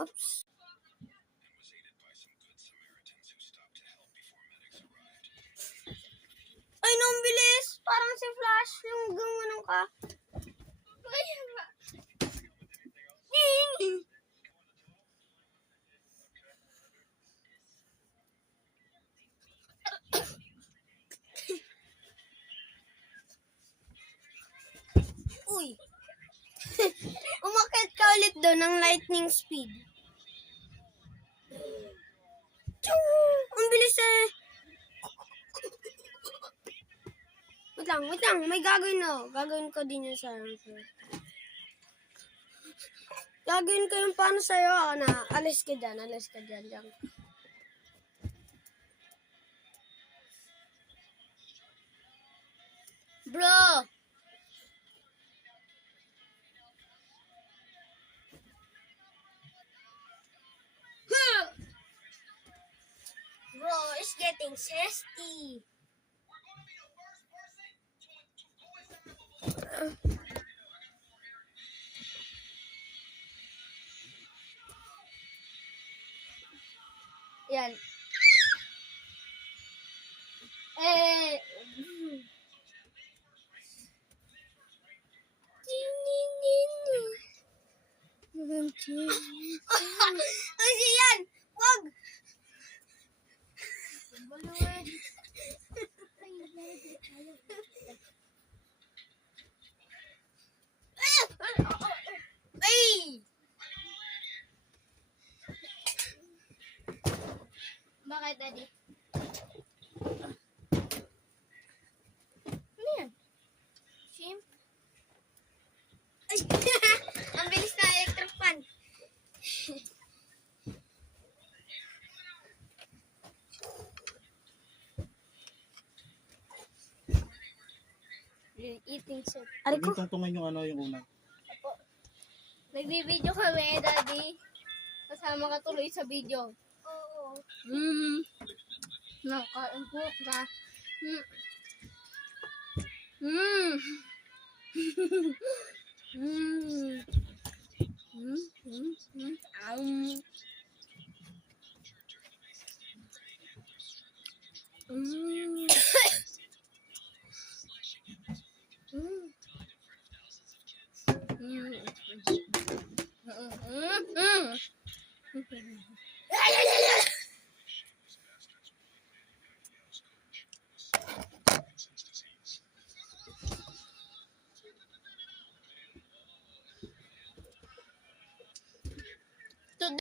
Oops. Ay, no, ang bilis. Parang si Flash. Yung gumanong ka. Ay, uy. Umakit ka ulit doon ng lightning speed. Choo! Ang bilis eh. Wait lang. May gagawin na. Gagawin ko din yun sa gagawin ko yung paano sa'yo. Na, alis ka dyan. Dyan. Bro! Bro, it's getting zesty. Yan. Ay, yan! Wag! Ay! Bakit, Daddy? Ano yan? Shrimp? Ay! Ang bilis na electric fan. Eating soup. Huwag yung tungtungan yung ano, yung una. Nagbi-video kami, Daddy. Kasama ka tuloy sa video. Oo. Nakain po ka.